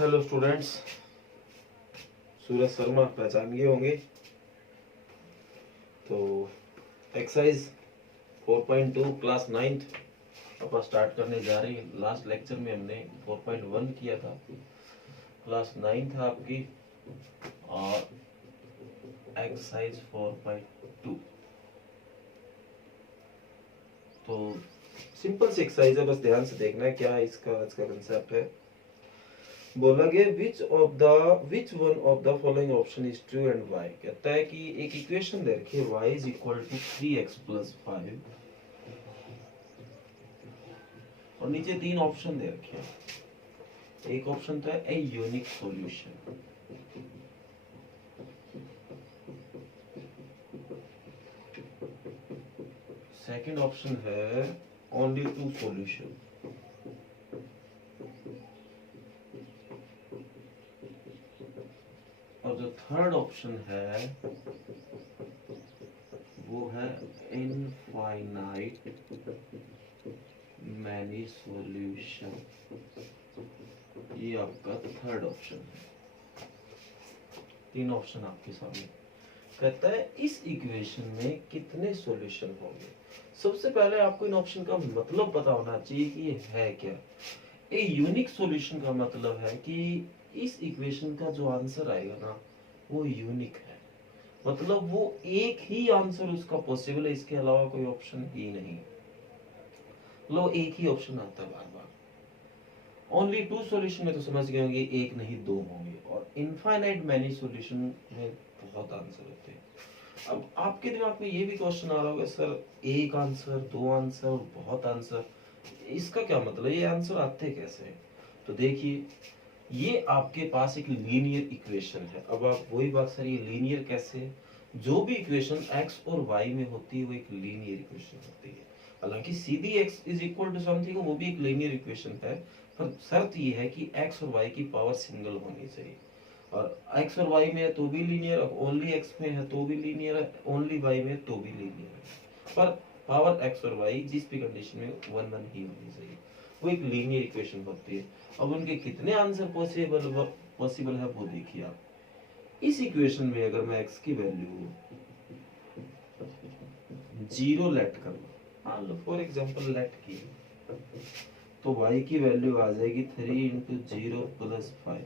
Hello students, Suraj Sharma पहचान गए होंगे। तो एक्सरसाइज 4.2 क्लास 9th अपन स्टार्ट करने जा रही है। लास्ट लेक्चर में हमने 4.1 किया था, क्लास 9 था आपकी, और एक्सरसाइज 4.2। तो सिंपल सी एक्सरसाइज है, बस ध्यान से देखना है क्या है इसका आज का कंसेप्ट है। बोला गया which one of the following option is true and y. कहता है कि एक इक्वेशन दे रखी है y is equal to 3x plus 5 और नीचे तीन ऑप्शन दे रखे हैं। एक ऑप्शन तो है a unique solution, second option है ओनली टू सॉल्यूशन, और जो थर्ड ऑप्शन है वो है इनफाइनाइट मैनी सॉल्यूशन। ये आपका थर्ड ऑप्शन है। तीन ऑप्शन आपके सामने। कहता है इस इक्वेशन में कितने सॉल्यूशन होंगे। सबसे पहले आपको इन ऑप्शन का मतलब पता होना चाहिए कि ये है क्या। ए यूनिक सॉल्यूशन का मतलब है कि इस इक्वेशन का जो आंसर आएगा ना वो यूनिक है, मतलब वो एक ही आंसर उसका पॉसिबल है, इसके अलावा कोई ऑप्शन ही नहीं। लो एक ही ऑप्शन आता है बार बार। ओनली टू सॉल्यूशन में तो समझ गए होंगे एक नहीं दो होंगे, और इनफाइनाइट मैनी सॉल्यूशन में बहुत आंसर होते हैं। अब आपके दिमाग में ये भी क्वेश्चन आ रहा होगा, सर एक आंसर, दो आंसर, बहुत आंसर, इसका क्या मतलब, ये आंसर आते कैसे हैं? तो देखिए, ये आपके पास एक लीनियर इक्वेशन है। अब आप वही बात, सर ये लीनियर कैसे? जो भी इक्वेशन x और y में होती है वो एक लीनियर इक्वेशन होती है। हालांकि सीधी x is equal to something वो भी एक लीनियर इक्वेशन है, पर शर्त ये है कि x और y की पावर सिंगल होनी चाहिए। और x और y में है तो भी लीनियर, ओनली x में है तो भी लीनियर है, ओनली y में तो भी लीनियर है, पर पावर x और y जिस भी कंडीशन में 1 1 ही होनी चाहिए, वो एक लीनियर इक्वेशन होती है। अब उनके कितने आंसर पॉसिबल है वो देखिए आप। इस इक्वेशन में अगर मैं x की वैल्यू 0 लेट कर लूं, फॉर एग्जांपल लेट की, तो y की वैल्यू आ जाएगी 3 इंटू 0 प्लस 5,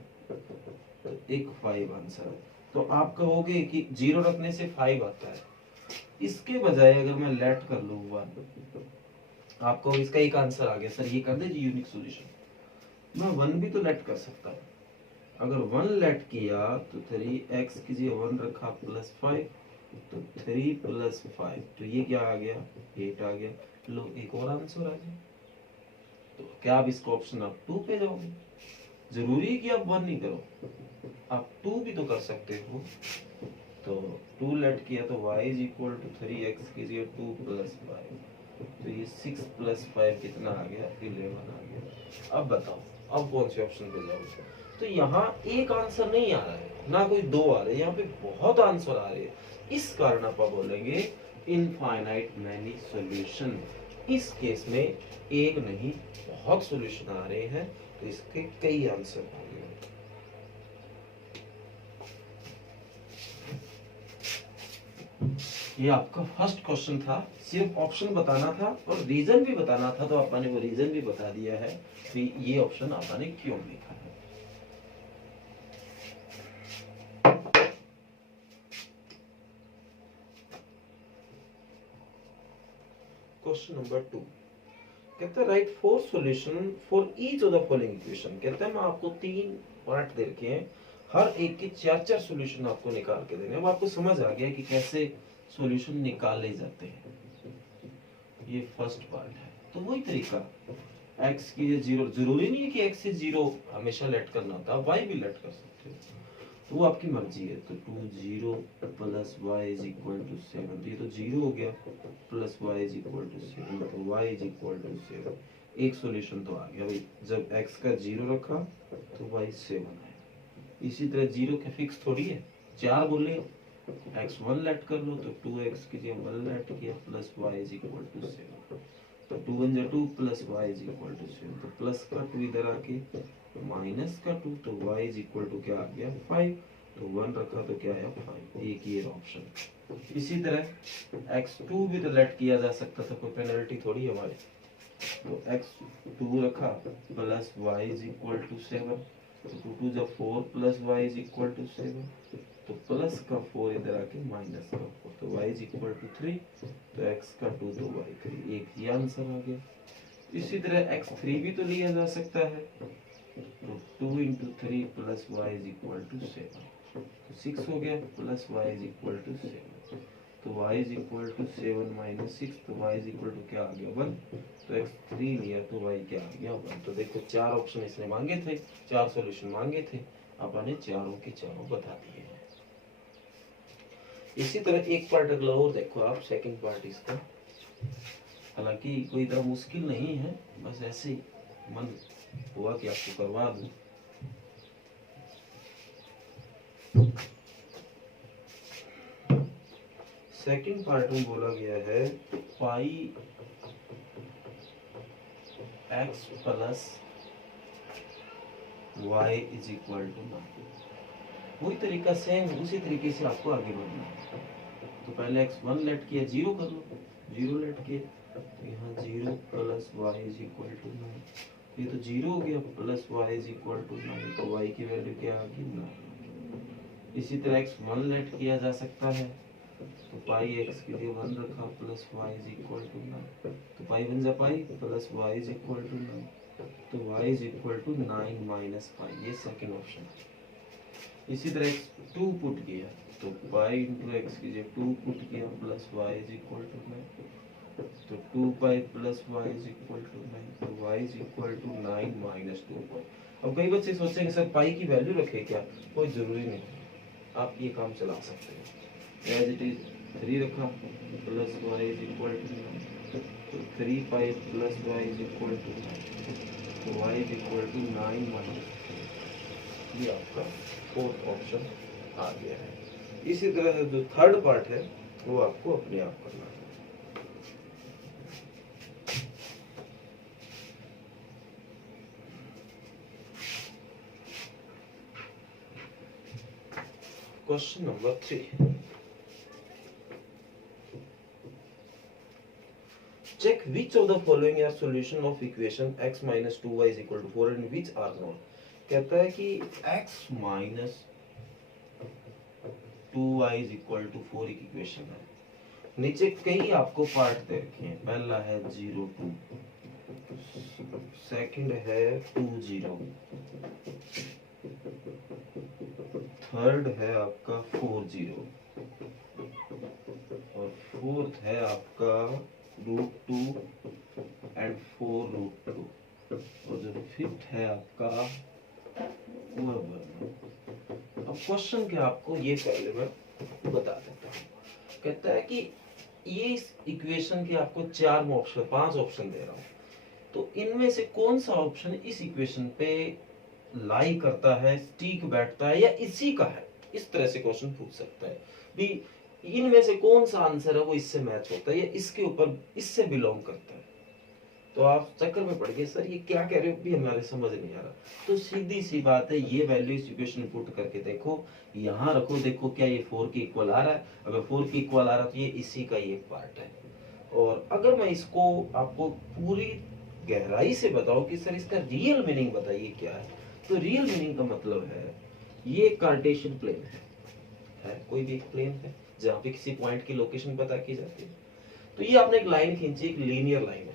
तो एक 5 आंसर है। तो आप कहोगे कि 0 रखने से 5 आता है, इसके बजाय अगर मैं लेट कर लूं 1, आपको इसका एक आंसर आ गया। सर ये कर दीजिए यूनिक सॉल्यूशन। मैं 1 भी तो लेट कर सकता हूँ। अगर 1 लेट किया तो 3x की जगह 1 रखा प्लस 5, तो 3 प्लस 5, तो ये क्या आ गया, 8 आ गया। लो एक और आंसर आ गया। तो क्या आप इसका ऑप्शन आप 2 पे जाओगे? जरूरी है कि आप 1 नहीं करो, आप 2 भी तो कर सकते हो। तो 2 लेट किया तो y is equal to 3x की जगह 2 प्लस 5, तो ये 6 प्लस 5 कितना आ गया, 11 आ गया। अब बताओ अब कौन से ऑप्शन पे जाओगे? तो यहाँ एक आंसर नहीं आ रहा है, ना कोई दो आ रहे हैं, यहाँ पे बहुत आंसर आ रहे हैं। इस कारण आप बोलेंगे इनफाइनाइट मैनी सॉल्यूशन। इस केस में एक नहीं बहुत सॉल्यूशन आ रहे हैं, तो इसके कई आंसर होंगे। ये आपका फर्स्ट क्वेश्चन था, सिर्फ ऑप्शन बताना था और रीजन भी बताना था, तो आपने वो रीजन भी बता दिया है कि ये ऑप्शन आपने क्यों लिखा है। क्वेश्चन नंबर 2 कहता है right 4 solution for each of the following equation. कहता है मैं आपको 3 पार्ट दे रखे हैं, हर एक के 4-4 सॉल्यूशन आपको निकाल के देने। अब आपको समझ आ गया कि कैसे सॉल्यूशन निकाले जाते हैं। ये फर्स्ट पार्ट है, तो वही तरीका, x की 0, जरूरी नहीं है कि x से 0 हमेशा लेट करना होता है, y भी लेट कर सकते हो, तो वो आपकी मर्जी है। तो 2 0 plus y is equal to 7, तो ये तो 0 हो गया, plus y is equal to 7, तो y इज इक्वल टू 7। एक सॉल्यूशन तो आ गया भाई, जब x का 0 रखा तो y 7 आया। इसी तरह 0 के फिक्स थोड़ी है, 4 बोले x 1 लेट कर लो, तो 2x की जगह 1 लेट किया plus y is equal to 7, तो 2 1 जा 2 plus y is equal to 7, तो प्लस का 2 इधर आके माइनस का 2, तो y इज इक्वल टू क्या आ गया 5, तो 1 रखा तो क्या आया 5, एक ये ऑप्शन। इसी तरह x2 भी तो लेट किया जा सकता था, कोई पेनल्टी थोड़ी है हमारे, तो x2 रखा plus y is equal to 7, तो 2 2 जब 4 plus y is equal to 7, तो प्लस का 4 इधर आके माइनस का 4, तो y इज इक्वल टू 3, तो x का 2 तो y 3, एक ही आंसर आ गया। इसी तरह x3 भी तो लिया जा सकता है, तो 2 into 3 plus y is equal to 7, तो 6 हो गया, plus y is equal to 7, तो y is equal to 7 minus 6, तो y इज इक्वल टू क्या आ गया 1, तो x3 लिया तो y क्या आ गया 1। तो देखो चार ऑप्शन इसने मांगे थे, चार सॉल्यूशन मांगे थे, अपन चारों के चारों बता दिए हैं। इसी तरह एक पार्ट अगला और देखो आप, सेकंड पार्ट इसका, हालांकि कोई इतना मुश्किल नहीं है, बस ऐसे ही मन हुआ कि आपको करवा दूं। सेकंड पार्ट में बोला गया है pi x plus y is equal to 9। वही तरीका सेम, उसी तरीके से आपको आगे बढ़ना है। तो पहले x1 लेट किया, 0 कर लो, 0 लेट किया, तो यहाँ 0 plus y is equal to 9, ये तो 0 हो गया, plus y is equal to 9, तो y की वैल्यू क्या आ गई 9। इसी तरह x1 लेट किया जा सकता है, तो पाई x के लिए 1 रखा, plus y is equal to 9, तो पाई 1 जा pi, plus y is equal to 9, तो y is equal to 9 minus pi, ये सेकंड ऑप्शन है। इसी तरह x2 पुट किया, तो पाई इंटू एक्स कीजिए, 2 पुट किया, plus y is equal to 9, तो 2 pi plus y is equal to 9, तो y is equal to 9 minus 2 pi. अब कई बच्चे सोचेंगे सर पाई की वैल्यू रखे क्या, कोई जरूरी नहीं, आप ये काम चला सकते हैं। एज इट इज 3 रखा, plus y is equal to 9, तो 3 pi plus y is equal to 9, तो y is equal to 9 minus, ये आपका फोर्थ ऑप्शन आ गया है। इसी तरह जो थर्ड पार्ट है वो आपको अपने आप करना है। Question number 3, check which of the following are solution of equation x minus 2y is equal to 4 and which are not। कहता है कि x minus 2y is equal to 4 एक इक्वेशन है, नीचे कई आपको पार्ट दे रखे हैं, पहला है 0 2, सेकंड है 2 0, थर्ड है आपका 4 0, और फोर्थ है आपका √2 एंड 4 √2, और जो फिफ्थ है आपका 4 1। अब क्वेश्चन क्या आपको ये पहले मैं बता देता हूँ। कहता है कि ये इस इक्वेशन के आपको 4 ऑप्शन 5 ऑप्शन दे रहा हूँ, तो इनमें से कौन सा ऑप्शन इस इक्वेशन पे लाई करता है, स्टिक बैठता है, या इसी का है, इस तरह से क्वेश्चन पूछ सकता है भी इनमें से कौन सा आंसर है वो इससे मैच होता है या इसके ऊपर इससे बिलोंग करता है। तो आप चक्कर में पड़ गए सर ये क्या कह रहे हो, भी हमारे समझ नहीं आ रहा। तो सीधी सी बात है, ये वैल्यू इस इक्वेशन में पुट करके देखो, यहाँ रखो, देखो क्या ये 4 के इक्वल आ रहा है। अगर 4 के इक्वल आ रहा है तो ये इसी का ही एक पार्ट है। और अगर मैं इसको आपको पूरी गहराई से बताऊं कि सर इसका रियल मीनिंग बताइए क्या है, तो रियल मीनिंग का मतलब है ये कार्टेशियन प्लेन है, कोई भी एक प्लेन है जहाँ पे किसी पॉइंट की लोकेशन पता की जाती है। तो ये आपने एक लाइन खींची, एक लीनियर लाइन है,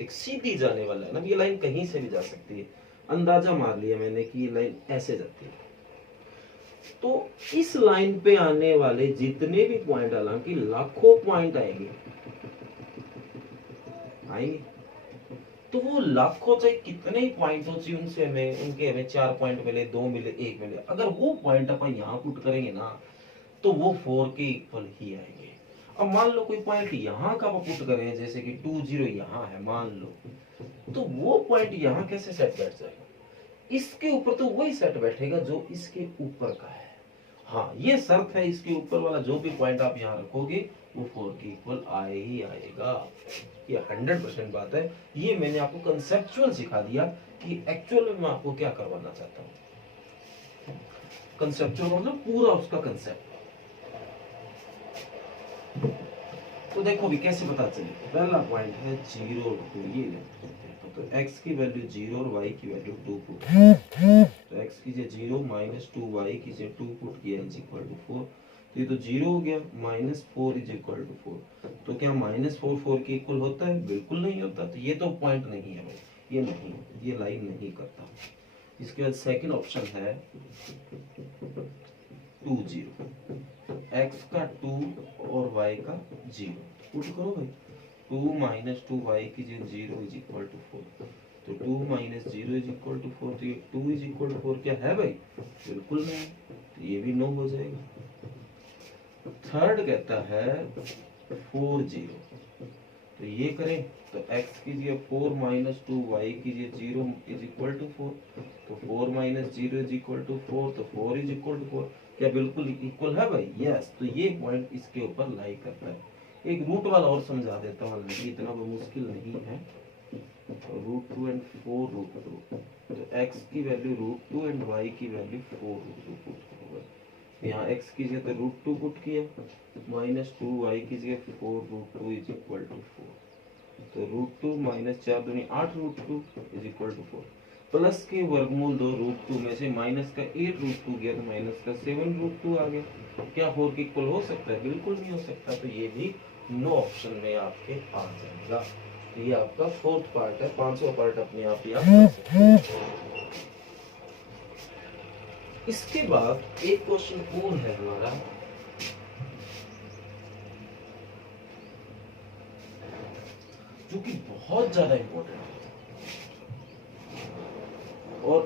एक सीधी जाने वाला है ना, ये लाइन कहीं से भी जा सकती है, अंदाजा मार लिया मैंने कि ये लाइन ऐसे जाती है। तो इस लाइन पे आने वाले जितने भी पॉइंट, हालांकि लाखों पॉइंट आएंगे, तो वो लाखों चाहे कितने ही पॉइंट हो, चाहिए उनसे हमें 4 पॉइंट मिले, 2 मिले, 1 मिले, अगर वो पॉइंट अपन यहाँ पुट करेंगे ना तो वो 4 के इक्वल ही आएंगे। अब मान लो कोई पॉइंट यहाँ का पुट करें, जैसे कि 2 0 यहाँ है मान लो, तो वो पॉइंट यहाँ कैसे सेट बैठ जाएगा, इसके ऊपर तो वही सेट बैठेगा जो इसके ऊपर का है। हाँ ये शर्त है, इसके ऊपर वाला जो भी पॉइंट आप यहाँ रखोगे वो 4 के इक्वल आए ही आएगा। ये 100% बात है। ये मैंने आपको कंसेप्चुअल सिखा दिया कि एक्चुअल में मैं आपको क्या करवाना चाहता हूँ। कंसेप्चुअल मतलब पूरा उसका कंसेप्ट। तो देखो भी कैसे पता चले। पहला पॉइंट है 0 और 2, ये तो x की वैल्यू 0 और y की वैल्यू 2 पुट। तो x कीजिए 0 माइनस 2, y कीजिए 2 पुट किया इज इक्वल टू 4। तो ये तो 0 हो गया, माइनस 4 इज इक्वल टू 4। तो क्या माइनस 4 4 के इक्वल होता है? बिल्कुल नहीं होता। तो ये तो पॉइंट नहीं है भाई, ये नहीं, ये लाइन नहीं करता। इसके बाद सेकंड ऑप्शन है 2 0, x का 2 और y का 0 पुट करो भाई। 2 माइनस 2 y कीजिए 0 इज इक्वल टू 4। तो 2 माइनस 0 इज इक्वल टू 4। तो ये 2 इज इक्वल टू 4 क्या है भाई? बिल्कुल नहीं। तो ये भी नो हो जाएगा। थर्ड कहता है 4 0। तो ये करें तो x कीजिए 4 माइनस 2, y कीजिए 0 इज इक्वल टू 4। तो 4 माइनस 0 इज इक्वल टू 4। तो 4 इज इक्वल टू 4। क्या बिल्कुल इक्वल है भाई? यस। तो ये पॉइंट इसके ऊपर लाई करता है। एक रूट वाला और समझा देता हूँ, इतना कोई मुश्किल नहीं है। Root 2 and 4 root 2। तो x की वैल्यू रूट 2 एंड y की वैल्यू 4 रूट 2 पुट करो। यहाँ x कीजिए तो रूट 2 पुट किया, माइनस 2 y कीजिए 4 रूट 2 इज इक्वल टू 4। तो रूट 2 माइनस 4 दूनी 8 root 2 is equal to 4। Plus के वर्गमूल 2 रूट 2 में से माइनस का 8 रूट 2 गया तो माइनस का 7 रूट 2 आ गया। क्या 4 के इक्वल हो सकता है? बिल्कुल नहीं हो सकता। तो ये भी नो ऑप्शन में आपके आ जाएगा। तो ये आपका फोर्थ पार्ट है। पांचवा पार्ट अपने आप ही आप कर सकते हैं। इसके बाद एक क्वेश्चन और है हमारा, जो कि बहुत ज्यादा इंपॉर्टेंट है और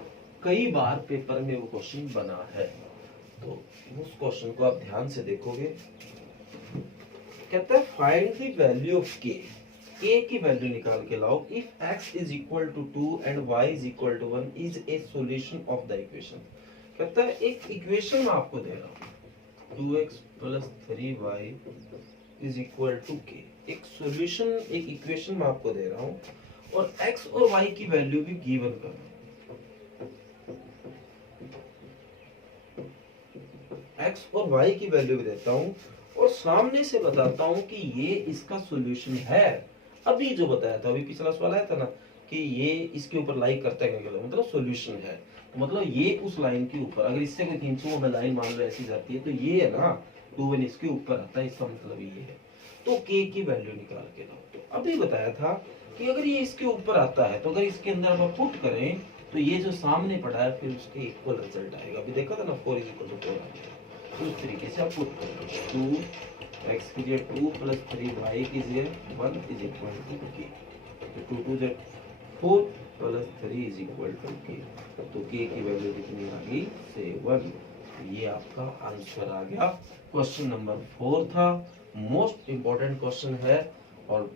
कई बार पेपर में वो क्वेश्चन बना है। तो उस क्वेश्चन को आप ध्यान से देखोगे। कहता है find the value of k। k की वैल्यू निकाल के लाओ if x is equal to 2 and y is equal to 1 is a solution of the equation. कहता है एक इक्वेशन मैं आपको दे रहा हूं, 2x plus 3y is equal to k। एक सॉल्यूशन, एक इक्वेशन मैं आपको दे रहा हूं और x और y की वैल्यू भी गिवन कर रहा हूं। x और y की वैल्यू भी देता हूं और सामने से बताता हूं कि ये इसका सॉल्यूशन है। अभी जो बताया था, अभी पिछला सवाल आया था ना कि ये इसके ऊपर लाइक करता है, मतलब सॉल्यूशन है। तो मतलब ये उस लाइन के ऊपर, अगर इससे कोई 300 में लाइन मान लो ऐसी जाती है तो ये है ना 2 1 इसके ऊपर आता है, इसका मतलब ये है। तो k की वैल्यू निकाल के लाओ। तो अभी बताया था कि अगर ये इसके ऊपर आता है तो अगर इसके अंदर हम पुट करें तो ये जो सामने पड़ा है फिर उसके इक्वल रिजल्ट आएगा। अभी देखा था ना 4 इज इक्वल टू 4 आ गया। तो इस तरीके से आप पुट करेंगे 2x कीजिए 2 प्लस 3y कीजिए 1 इज इक्वल टू k। तो 2 2 जब 4 plus 3 is equal to k। तो k की वैल्यू कितनी आ गई? 7। ये आपका आंसर आ गया। क्वेश्चन नंबर 4 था, मोस्ट इंपॉर्टेंट क्वेश्चन है और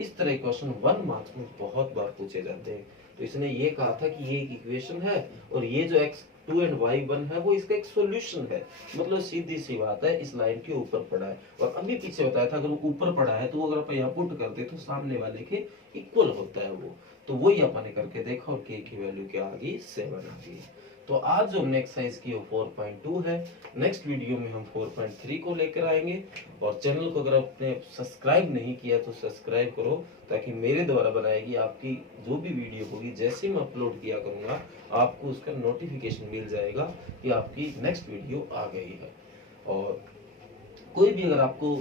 इस तरह क्वेश्चन 1 मार्क्स में बहुत बार पूछे जाते हैं। तो इसने ये कहा था कि ये एक इक्वेशन है और ये जो x2 एंड y1 है वो इसका एक सॉल्यूशन है। मतलब सीधी सी बात है, इस लाइन के ऊपर पड़ा है। और अभी पीछे बताया था अगर वो ऊपर पड़ा है तो अगर आप यहाँ पुट करते तो सामने वाले के इक्वल होता है वो। तो वही अपन ने करके देखा और k की वैल्यू क्या आ गई? 7 आ गई। तो आज जो हमने एक्सरसाइज की वो 4.2 है। नेक्स्ट वीडियो में हम 4.3 को लेकर आएंगे। और चैनल को अगर आपने सब्सक्राइब नहीं किया तो सब्सक्राइब करो ताकि मेरे द्वारा बनाएगी आपकी जो भी वीडियो होगी जैसे मैं अपलोड किया करूंगा आपको उसका नोटिफिकेशन मिल जाएगा कि आपकी नेक्स्ट वीडियो आ गई है। और कोई भी अगर आपको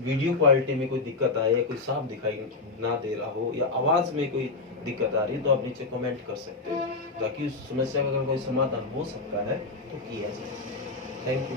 वीडियो क्वालिटी में कोई दिक्कत आए या कोई साफ दिखाई ना दे रहा हो या आवाज में कोई दिक्कत आ रही है तो आप नीचे कमेंट कर सकते हो ताकि उस समस्या का अगर कोई समाधान हो सकता है तो किया जाए। Thank you.